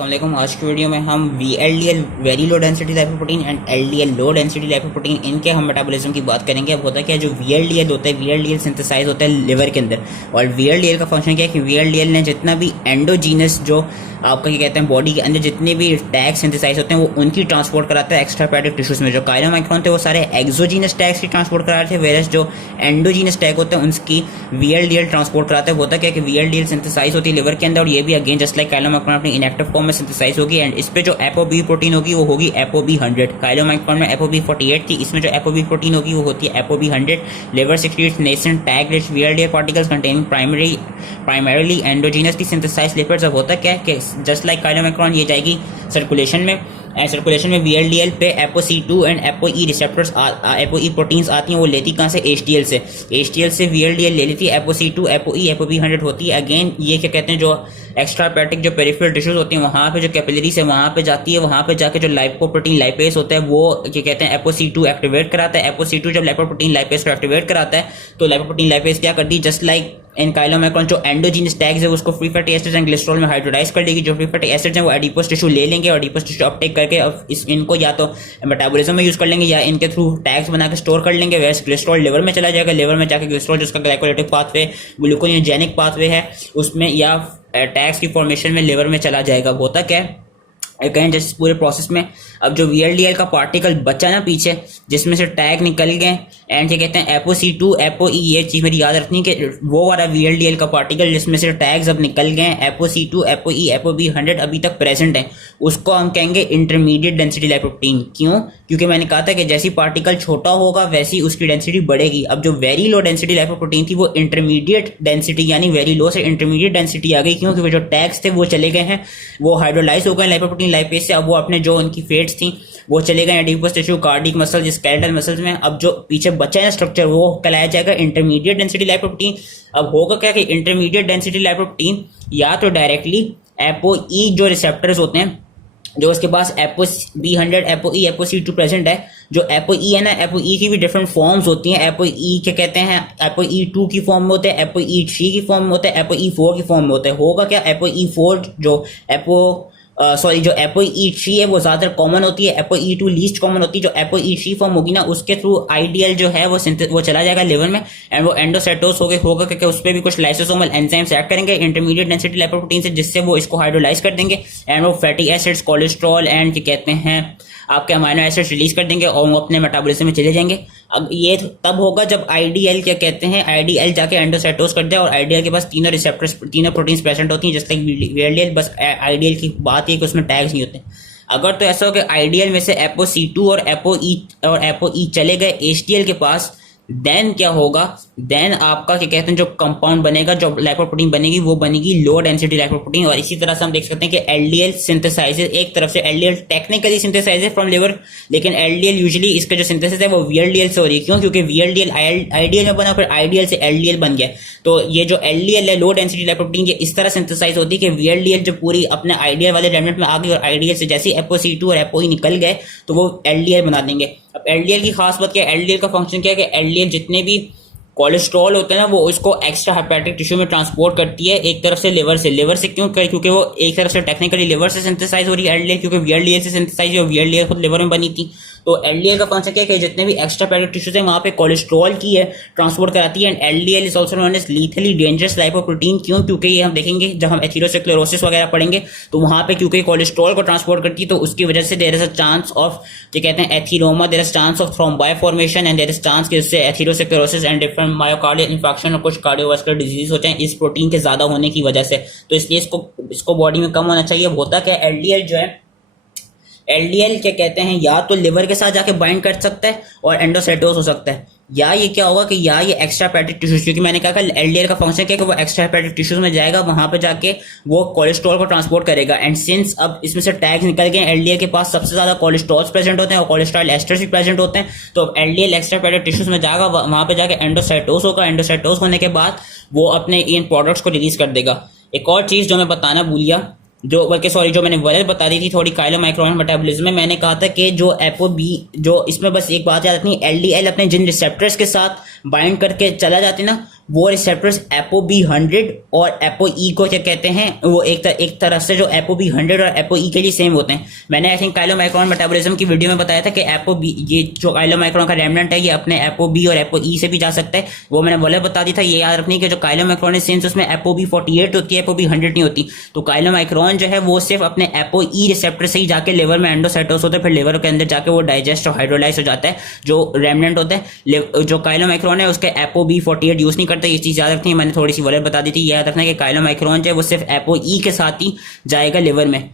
अस्सलाम। आज की वीडियो में हम VLDL very low density lipoprotein and LDL low density lipoprotein इनके हम मेटाबॉलिज्म की बात करेंगे। अब होता क्या है, जो VLDL होता है, VLDL सिंथेसाइज होता है लिवर के अंदर। और VLDL का फंक्शन क्या है कि VLDL ने जितना भी एंडोजीनस जो आपका क्या कहते हैं बॉडी के अंदर जितने भी टैग सिंथेसाइज होते हैं वो उनकी ट्रांसपोर्ट कराता है एक्स्ट्रा हेपेटिक टिश्यूज में। जो काइलोमाइक्रोन थे वो सारे एक्सोजीनस टैग्स की ट्रांसपोर्ट करा रहे थे, वेरस जो एंडोजीनस टैग होते हैं उनकी VLDL ट्रांसपोर्ट कराता है। होता क्या है कि VLDL सिंथेसाइज होती है लिवर के अंदर और ये भी अगेन जस्ट लाइक काइलोमाइक्रोन अपनी इनएक्टिव फॉर्म में सिंथेसाइज होगी। एंड इस पे जो ApoB प्रोटीन होगी वो होगी ApoB100। काइलोमाइक्रोन में ApoB48 थी, इसमें जो ApoB प्रोटीन होगी वो होती है ApoB100। Liver secretes nascent TAG rich VLDL particles containing primarily endogenously synthesized lipids. अब होता क्या है कि जस्ट लाइक काइलोमाइक्रोन ये जाएगी सर्कुलेशन में, सर्कुलेशन में VLDL पे ApoC2 and ApoE receptors ApoE proteins आती हैं। वो लेती कहाँ से? HDL से VLDL ले लेती है। ApoC2 ApoE ApoB100 होती है। अगेन ये क्या कहते हैं, जो एक्स्ट्रा हेपेटिक जो पेरिफेरल टिश्यूज होती हैं वहाँ पे जो कैपिलरीज है वहाँ पे जाती है। वहाँ पे जाके जो लाइपोप्रोटीन लाइपेज होता है वो क्या कहते हैं ApoC2 एक्टिवेट कराता है। ApoC2 जब लाइपोप्रोटीन लाइपेज को एक्टिवेट कराता है तो लाइपोप्रोटीन लाइपेज क्या करती है, जस्ट लाइक इन काइलोमाइक्रोन जो एंडोजीनस टैग्स है उसको free fatty acids and glycerol में हाइड्रोलाइज कर देगी। जो फ्री फैटी एसिड्स हैं वो एडिपोस टिश्यू ले लेंगे और एडिपोस टिश्यू अपटेक करके अब इनको या तो मेटाबॉलिज्म में यूज कर लेंगे या इनके थ्रू टैग्स बना के स्टोर कर लेंगे। वैसे ग्लिसरॉल लिवर में चला जाएगा, लिवर में जाके ग्लिसरॉल जिसका ग्लाइकोलाइटिक पाथवे ग्लूकोनियोजेनिक पाथवे है उसमें या टैग्स की फॉर्मेशन में लिवर में चला जाएगा। होता क्या है कहें जैसे पूरे प्रोसेस में अब जो VLDL का पार्टिकल बचा ना पीछे जिसमें से टैग निकल गए एंड क्या कहते हैं ApoC2 ApoE, ये चीज मेरी याद रखनी कि वो वाला VLDL का पार्टिकल जिसमें से टैग्स अब निकल गए ApoC2 ApoE ApoB100 अभी तक प्रेजेंट है, उसको हम कहेंगे इंटरमीडिएट डेंसिटी लाइपोप्रोटीन। क्यों? क्योंकि मैंने कहा था कि जैसी पार्टिकल छोटा होगा वैसी उसकी डेंसिटी बढ़ेगी। अब जो वेरी लो डेंसिटी लाइपोप्रोटीन थी वो इंटरमीडिएट डेंसिटी यानी वेरी लो से इंटरमीडिएट डेंसिटी आ गई। क्यों? क्योंकि जो टैग्स थे वो चले गए हैं, वो हाइड्रोलाइज हो गए लाइपोप्रोटीन लाइपेज से। अब वो अपने जो उनकी फेट्स थी वो चले गए adipose tissue, cardiac muscle, skeletal muscles में। अब जो पीछे बचा है स्ट्रक्चर वो कहलाया जाएगा इंटरमीडिएट डेंसिटी लाइपोप्रोटीन। अब होगा क्या कि इंटरमीडिएट डेंसिटी लाइपोप्रोटीन या तो डायरेक्टली ApoE जो रिसेप्टर्स होते हैं जो उसके पास ApoB100 ApoE ApoC2 प्रेजेंट है। जो ApoE है ना, ApoE की भी डिफरेंट फॉर्म्स होती हैं। ApoE क्या कहते हैं ApoE2 की फॉर्म में होते हैं, ApoE3 की फॉर्म में होते हैं, ApoE4 की फॉर्म में होते हैं। होगा क्या ApoE4 जो जो ApoE3 है वो ज्यादा कॉमन होती है, ApoE2 लीस्ट कॉमन होती है। जो ApoE3 फॉर्म होगी ना उसके थ्रू IDL जो है वो चला जाएगा लिवर में एंड वो एंडोसाइटोस होगा क्योंकि उस पर भी कुछ लाइसोसोमल एंजाइम्स ऐड करेंगे इंटरमीडिएट डेंसिटी लाइपोप्रोटीन से, जिससे वो इसको हाइड्रोलाइज कर देंगे एंड वो फैटी एसिड्स कोलेस्ट्रॉल एंड क्या कहते हैं आपके अमाइनो एसिड्स रिलीज कर देंगे और वो अपने मेटाबॉलिज्म में चले जाएंगे। अब ये तब होगा जब IDL क्या कहते हैं IDL जाके एंडोसाइटोस कर दे और IDL के पास तीनों रिसेप्टर्स तीनों प्रोटीन्स प्रेजेंट होती हैं जैसे VLDL। बस IDL की बात है कि उसमें टैग्स नहीं होते। अगर तो ऐसा हो कि IDL में से ApoC2 और ApoE चले गए HDL के पास, देन क्या होगा, देन आपका क्या कहते हैं जो कंपाउंड बनेगा जो लाइपोप्रोटीन बनेगी वो बनेगी लो डेंसिटी लाइपोप्रोटीन। और इसी तरह से हम देख सकते हैं कि LDL सिंथेसाइजेस, एक तरफ से LDL technically synthesises from liver, लेकिन LDL यूजुअली इसका जो सिंथेसिस है वो VLDL से हो रही है। क्यों? क्योंकि VLDL IDL में बना फिर IDL से LDL बन गया। तो ये जो LDL है लो डेंसिटी लाइपोप्रोटीन ये इस तरह सिंथेसाइज होती है कि VLDL जो पूरी अपने IDL वाले रेमिनेंट में आ गई और IDL से जैसे ApoC2 और ApoE निकल गए तो वो LDL बना देंगे। अब LDL की खास बात क्या है, LDL का फंक्शन क्या है कि LDL जितने भी कोलेस्ट्रॉल होते हैं ना वो उसको एक्स्ट्रा हेपेटिक टिश्यू में ट्रांसपोर्ट करती है एक तरफ से लिवर से क्यों? क्योंकि वो एक तरफ से टेक्निकली लिवर से सिंथेसाइज हो रही है LDL, क्योंकि VLDL से सिंथेसाइज हो, VLDL खुद लिवर में बनी थी। तो LDL का फंक्शन क्या है कि जितने भी एक्स्ट्रा हेपेटिक टिश्यूज हैं वहां पे कोलेस्ट्रॉल की है ट्रांसपोर्ट कराती है। And LDL is also known as lethally dangerous lipoprotein. क्यों? क्योंकि ये हम देखेंगे जब हम एथेरोस्क्लेरोसिस वगैरह पढ़ेंगे तो वहां पे क्योंकि कोलेस्ट्रॉल को ट्रांसपोर्ट करती है तो उसकी वजह से there is a chance of जो कहते हैं atheroma, there is chance of thrombi formation and there is chance कि इससे atherosclerosis and different myocardial infection और कुछ कार्डियोवास्कुलर डिजीज होते हैं इस प्रोटीन के ज्यादा होने की वजह से। तो इसलिए इसको बॉडी में कम होना चाहिए। होता क्या LDL जो है LDL क्या कहते हैं या तो लिवर के साथ जाके बाइंड कर सकता है और एंडोसाइटोस हो सकता है, या ये क्या होगा कि या ये एक्स्ट्रा हेपेटिक टिश्यूज, क्योंकि मैंने कहा LDL का फंक्शन क्या है कि वो एक्स्ट्रा हेपेटिक टिश्यूज में जाएगा वहां पे जाके वो कोलेस्ट्रॉल को ट्रांसपोर्ट करेगा। एंड सिंस अब इसमें से टैग्स निकल गए LDL के पास सबसे ज्यादा कोलेस्ट्रॉल्स प्रेजेंट होते हैं और कोलेस्ट्रॉल एस्टर्स भी प्रेजेंट होते हैं, तो अब LDL एक्स्ट्रा हेपेटिक टिश्यूज में जाएगा वहां पे जाके एंडोसाइटोस होगा। एंडोसाइटोस होने के बाद वो अपने इन प्रोडक्ट्स को रिलीज कर देगा। एक और चीज जो मैं बताना भूल गया, जो मैंने वजह बता दी थी थोड़ी काइलोमाइक्रोन मेटाबॉलिज्म में, मैंने कहा था कि जो ApoB जो इसमें बस एक बात याद रखनी, LDL अपने जिन रिसेप्टर्स के साथ बाइंड करके चला जाते ना वो रिसेप्टर्स ApoB100 और ApoE को क्या कहते हैं, वो एक तरफ से जो ApoB100 और ApoE के लिए सेम होते हैं। मैंने आई थिंक काइलोमाइक्रोन मेटाबॉलिज्म की वीडियो में बताया था कि ApoB, ये जो काइलोमाइक्रोन का रेमनेंट है, ये अपने ApoB और ApoE से भी जा सकता है। वो मैंने बोला बता दी था। ये याद रखनी कि जो काइलोमाइक्रोन है सिंस उसमें ApoB48 होती है, ApoB100 नहीं होती, तो काइलोमाइक्रोन जो है वो सिर्फ अपने ApoE रिसेप्टर से ही जाके लिवर में एंडोसाइटोस होता है, फिर लिवर के अंदर जाके वो डाइजेस्ट और हाइड्रोलाइज हो जाता है जो रेमनेंट होता है। जो काइलोमाइक्रोन है उसके ApoB48 यूज नहीं करता। ये चीज याद रखनी है, मैंने थोड़ी सी वजह बता दी थी। याद रखना है कि काइलोमाइक्रोन जो है वो सिर्फ ApoE के साथ ही जाएगा लिवर में।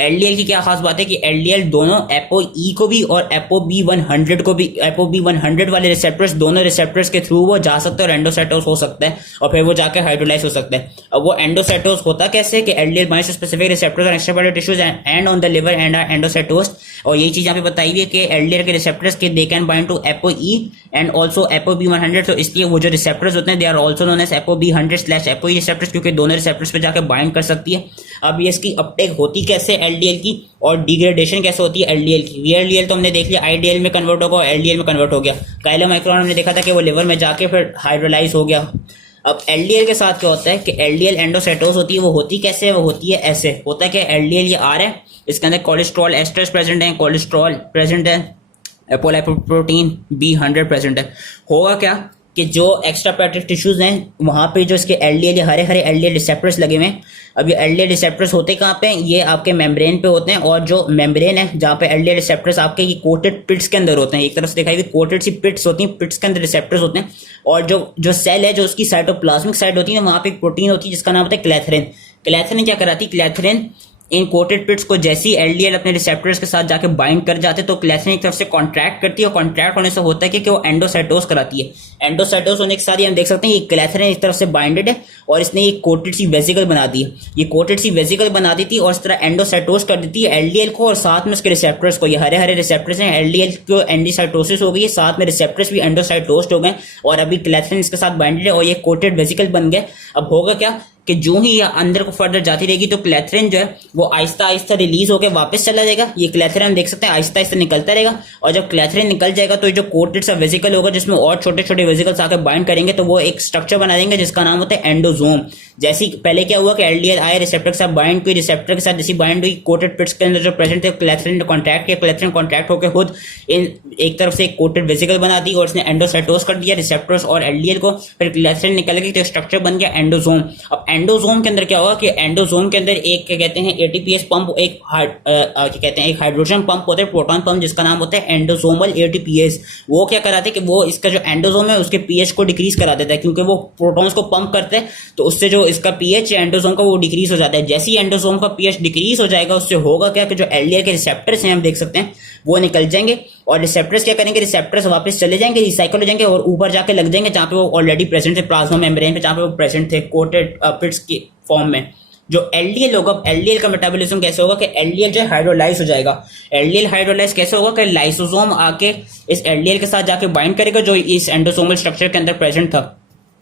एलडीएल की क्या खास बात है कि एलडीएल दोनों ApoE को भी और ApoB100 को भी, ApoB100 वाले रिसेप्टर्स, दोनों रिसेप्टर्स के थ्रू वो जा सकते हैं और एंडोसाइटोस हो सकता है और फिर वो जाकर हाइड्रोलाइज हो सकता है। अब वो एंडोसाइटोस होता कैसे कि LDL binds to specific receptors और extracellular tissues and on the liver and are endocytosis. और यही चीज यहाँ पे बताई हुई है कि एलडीएल के रिसेप्टर्स के they can bind to ApoE and also ApoB100। तो इसलिए वो जो रिसेप्टर्स होते हैं they are also known as ApoB100/ApoE receptors, क्योंकि दोनों रिसेप्टर्स पे जाकर बाइंड कर सकती है। अब ये इसकी अपटेक होती कैसे एलडीएल की और डिग्रेडेशन कैसे होती है एलडीएल की। वीएलडीएल तो हमने देख लिया आईडीएल में कन्वर्ट होगा और एलडीएल में कन्वर्ट हो गया। काइलोमाइक्रोन हमने देखा था कि वो लिवर में जाके फिर हाइड्रोलाइज हो गया। अब एलडीएल के साथ क्या होता है कि एलडीएल एंडोसाइटोस होती है। वो होती कैसे, वो होती है ऐसे। होता है कि एलडीएल ये आर है, इसके अंदर कोलेस्ट्रॉल एस्टर्स प्रेजेंट है, कोलेस्ट्रॉल प्रेजेंट है, एपोलाइपोप्रोटीन B100 प्रेजेंट है। होगा क्या कि जो एक्स्ट्रा पैटिक टिश्यूज हैं वहां पे जो इसके LDL, Hare Hare LDL receptors लगे हुए हैं। अब ये एलडीएल रिसेप्टर्स होते कहाँ पे, ये आपके मेम्ब्रेन पे होते हैं। और जो मेम्ब्रेन है जहाँ पे एलडीएल रिसेप्टर्स आपके ये कोटेड पिट्स के अंदर होते हैं। एक तरफ से दिखाई हुई कोटेड सी पिट्स होती हैं, पिट्स के अंदर रिसेप्टर्स होते हैं। और जो सेल है जो उसकी साइटोप्लाज्मिक साइड होती है वहां पे एक प्रोटीन होती है जिसका नाम होता है क्लैथरिन। क्लैथरिन क्या कराती है, क्लैथरिन इन कोटेड पिट्स को जैसी एलडीएल अपने रिसेप्टर्स के साथ जाके बाइंड कर जाते तो क्लैथरिन एक तरफ से कॉन्ट्रैक्ट करती है और कॉन्ट्रैक्ट होने से होता है कि वो एंडोसाइटोस कराती है। एंडोसाइटोस होने के साथ ही हम देख सकते हैं ये क्लैथरिन एक तरफ से बाइंडेड है और इसने एक कोटेड सी वेसिकल बना दी है। ये कोटेड सी वेसिकल बना दी थी और इस तरह एंडोसाइटोस कर देती है एलडीएल को और साथ में उसके रिसेप्टर्स को। ये हरे हरे रिसेप्टर्स हैं, एलडीएल को एंडोसाइटोसिस हो गई है, साथ में रिसेप्टर्स भी एंडोसाइटोस्ड हो गए और अभी क्लैथरिन इसके साथ बाइंडेड है और ये कोटेड वेसिकल बन गए। अब होगा क्या कि जो ही यह अंदर को फर्दर जाती रहेगी तो क्लैथरिन जो है वो आहिस्ता आहिस्ता रिलीज होकर वापस चला जाएगा। ये क्लैथरिन हम देख सकते हैं आहिस्ता आहिस्ता निकलता रहेगा और जब क्लैथरिन निकल जाएगा तो जो कोटेड सा वेसिकल होगा जिसमें और छोटे छोटे वेसिकल्स आकर बाइंड करेंगे तो वो एक स्ट्रक्चर बना देंगे जिसका नाम होता है एंडोजोम। जैसे पहले क्या हुआ कि एलडीएल आए रिसेप्टर के साथ बाइंड हुई, रिसेप्टर के साथ जैसी बाइंड हुई कोटेड पिट्स के अंदर जो प्रेजेंट थे क्लैथरिन ने कॉन्ट्रैक्ट किया, क्लैथरिन कॉन्ट्रैक्ट होकर खुद इन एक तरफ से एक कोटेड वेसिकल बना दी और उसने एंडोसाइटोस कर दिया रिसेप्टर्स और एलडीएल को। फिर क्लैथरिन निकल गई तो स्ट्रक्चर बन गया एंडोजोम। अब एंडोजोम के अंदर क्या होगा कि एंडोजोम के अंदर एक क्या कहते हैं एटीपीएस पंप, एक क्या कहते हैं एक हाइड्रोजन पंप होता है, प्रोटॉन पंप, जिसका नाम होता है एंडोसोमल एटीपीएस। वो क्या कराते हैं कि वो इसका जो एंडोसोम है उसके पीएच को डिक्रीज करा देता है क्योंकि वो प्रोटॉन्स को पंप करते हैं तो उससे जो इसका पीएच एंडोसोम का वो डिक्रीज हो जाता है। जैसे ही एंडोसोम का पीएच डिक्रीज हो जाएगा उससे होगा क्या कि जो एलडीएल के रिसेप्टर्स हैं हम देख सकते हैं वो निकल जाएंगे और रिसेप्टर्स क्या करेंगे, रिसेप्टर्स वापस चले जाएंगे, रिसाइकल हो जाएंगे और ऊपर जाके लग जाएंगे जहां पे वो ऑलरेडी प्रेजेंट थे प्लाज्मा मेम्ब्रेन पे, जहां पे वो प्रेजेंट थे कोटेड पिट्स की फॉर्म में। जो एलडीएल होगा, एलडीएल का मेटाबॉलिज्म कैसे होगा कि एलडीएल जो हाइड्रोलाइज हो जाएगा। एलडीएल हाइड्रोलाइज कैसे होगा कि लाइसोसोम आके इस एलडीएल के साथ जाके बाइंड करेगा जो इस एंडोसोमल स्ट्रक्चर के अंदर प्रेजेंट था।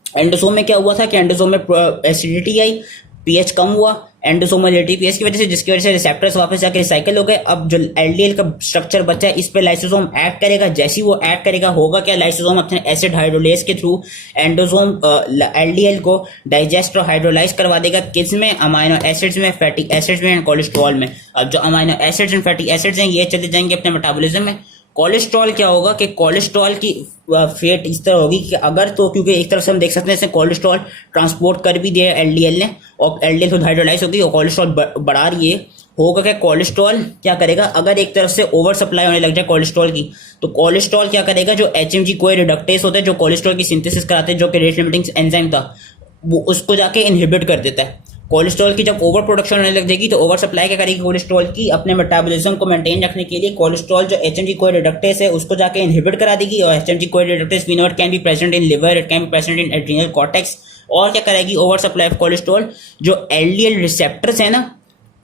एंडोसोम में क्या हुआ था कि एंडोसोम में एसिडिटी आई, पीएच कम हुआ एंडोसोमल एटीपीएस की वजह से, जिसकी वजह से रिसेप्टर्स वापस जाके रिसाइकल हो गए। अब जो एलडीएल का स्ट्रक्चर बचा है इस पे लाइसोसोम ऐड करेगा। जैसे ही वो ऐड करेगा होगा क्या, लाइसोसोम अपने एसिड हाइड्रोलेज के थ्रू एंडोसोम एलडीएल को डाइजेस्ट और हाइड्रोलाइज करवा देगा। किस में, अमाइनो एसिड्स में, फैटी एसिड्स में एंड कोलेस्ट्रॉल में। अब जो amino acids and fatty acids हैं ये चले जाएंगे अपने मेटाबॉलिज्म में। कोलेस्ट्रॉल क्या होगा कि कोलेस्ट्रॉल की फेट इस तरह होगी कि अगर तो क्योंकि एक तरफ से हम देख सकते हैं कोलेस्ट्रॉल ट्रांसपोर्ट कर भी दिया एलडीएल ने और एलडीएल खुद हाइड्रोलाइज होगी और कोलेस्ट्रॉल बढ़ा रही है। होगा क्या, कोलेस्ट्रॉल क्या करेगा, अगर एक तरफ से ओवर सप्लाई होने लग जाए कोलेस्ट्रॉल की तो कोलेस्ट्रॉल क्या करेगा, जो एचएमजी कोई रिडक्टेस होता है जो कोलेस्ट्रॉल की सिंथेसिस कराते हैं जो कि रेट लिमिटिंग एंजाइम था वो उसको जाके इनहिबिट कर देता है। कोलेस्ट्रॉल की जब ओवर प्रोडक्शन होने लग जाएगी तो ओवर सप्लाई क्या करेगी कोलेस्ट्रॉल की, अपने मेटाबॉलिज्म को मेंटेन रखने के लिए कोलेस्ट्रॉल जो एचएमजी कोई रिडक्टेस है उसको जाके इनहिबिट करा देगी। और HMG CoA reductase we know it can be present in liver, it can be present in adrenal cortex. और क्या करेगी, ओवर सप्लाई ऑफ कोलेस्ट्रॉल जो एलडीएल रिसेप्टर्स है ना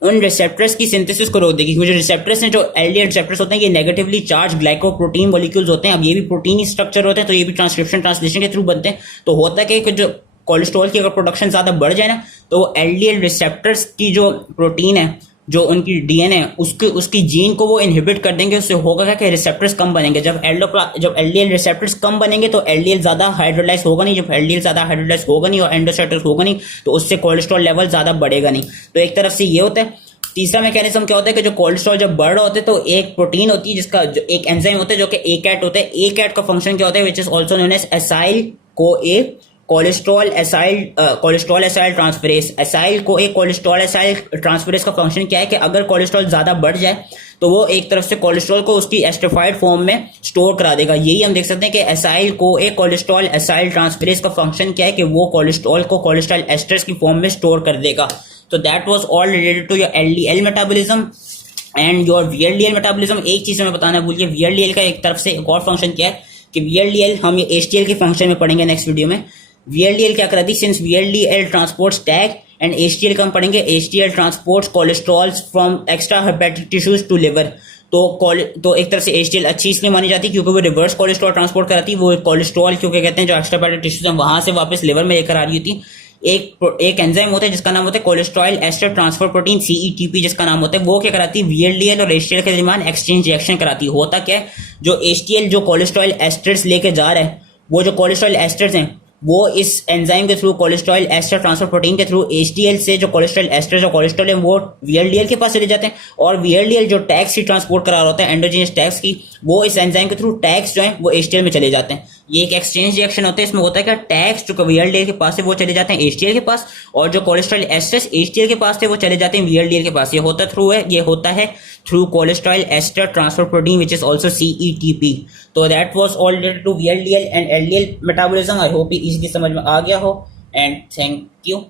उन रिसेप्टर्स की सिंथेसिस को रोक देगी। क्योंकि जो रिसेप्टर्स हैं, जो एलडीएल रिसेप्टर्स होते हैं ये नेगेटिवली चार्ज ग्लाइकोप्रोटीन मॉलिक्यूल्स होते हैं। अब ये भी प्रोटीन ही स्ट्रक्चर होते हैं तो ये भी ट्रांसक्रिप्शन ट्रांसलेशन के थ्रू बनते हैं। तो होता है कि जो कोलेस्ट्रॉल की अगर प्रोडक्शन ज्यादा बढ़ जाए ना तो वो एलडीएल रिसेप्टर्स की जो प्रोटीन है जो उनकी डीएनए है उसकी जीन को वो इनहिबिट कर देंगे। उससे होगा क्या कि रिसेप्टर्स कम बनेंगे। जब एलडीएल रिसेप्टर्स कम बनेंगे तो एलडीएल ज्यादा हाइड्रोलाइज होगा नहीं। जब एलडीएल ज्यादा हाइड्रोलाइज होगा नहीं और एंडोसाइटोसिस होगा नहीं तो उससे कोलेस्ट्रॉल लेवल ज्यादा बढ़ेगा नहीं। तो एक तरफ से ये होता है। तीसरा मैकेनिज्म क्या होता है कि जो कोलेस्ट्रॉल जब बढ़ रहा होता है तो एक प्रोटीन होती है जिसका जो एक एंजाइम होता है जो कि एकैट होता है। एकैट का फंक्शन क्या होता है, which is also known as acyl CoA cholesterol acyl transferase. Acyl CoA cholesterol acyl transferase का फंक्शन क्या है कि अगर कोलेस्ट्रॉल ज्यादा बढ़ जाए तो वो एक तरफ से कोलेस्ट्रॉल को उसकी एस्ट्रिफाइड फॉर्म में स्टोर करा देगा। यही हम देख सकते हैं कि acyl CoA cholesterol acyl transferase का फंक्शन क्या है कि वो कोलेस्ट्रॉल को कोलेस्ट्रॉल एस्टर्स की फॉर्म में स्टोर कर देगा। तो that was all related to your LDL metabolism and your VLDL metabolism. एक चीज मैं बताना भूल गया, वीएलडीएल का एक तरफ से एक और फंक्शन क्या है कि वीएलडीएल हम ये एचटीएल के फंक्शन में पढ़ेंगे नेक्स्ट वीडियो में। वीएलडीएल क्या कराती है, since VLDL transports TAG and HDL का हम पढ़ेंगे HDL transports cholesterols from extra hepatic tissues to liver. तो एक तरफ से एचटीएल अच्छी इसलिए मानी जाती है क्योंकि वो रिवर्स कोलेस्ट्रॉल ट्रांसपोर्ट कराती है। वो कोलेस्ट्रॉल क्योंकि कहते हैं जो एक्स्ट्रा हेपेटिक टिश्यूज हैं वहां से वापस लिवर में लेकर आ रही होती। एक एंजाइम होता है जिसका नाम होता है cholesterol ester transfer protein CETP जिसका नाम होता है। वो क्या कराती है, वीएलडीएल और एचटीएल के दरमियान एक्सचेंज रिएक्शन कराती है। होता क्या है, जो एचटीएल जो कोलेस्ट्रॉल एस्टर्स लेके जा रहा है, वो जो कोलेस्ट्रॉल एस्टर्स हैं वो इस एंजाइम के through cholesterol ester transfer protein के थ्रू एचडीएल से जो कोलेस्ट्रॉल एस्टर जो कोलेस्ट्रॉल है वो वीएलडीएल के पास चले जाते हैं। और वीएलडीएल जो टैग्स की ट्रांसपोर्ट करा रहा होता है एंडोजीनियस टैग्स की, वो इस एंजाइम के थ्रू टैग्स जो है वो एचडीएल में चले जाते हैं। ये एक एक्सचेंज रिएक्शन होता है। इसमें होता है कि टैग्स जो वीएलडीएल के पास है वो चले जाते हैं एचडीएल के पास, और जो कोलेस्ट्रॉल एस्टर्स एचडीएल के पास थे वो चले जाते हैं वीएलडीएल के पास। ये होता है through cholesterol ester transfer protein which is also CETP. तो that was all related to VLDL and LDL metabolism. I hope ये इजीली समझ में आ गया हो एंड थैंक यू।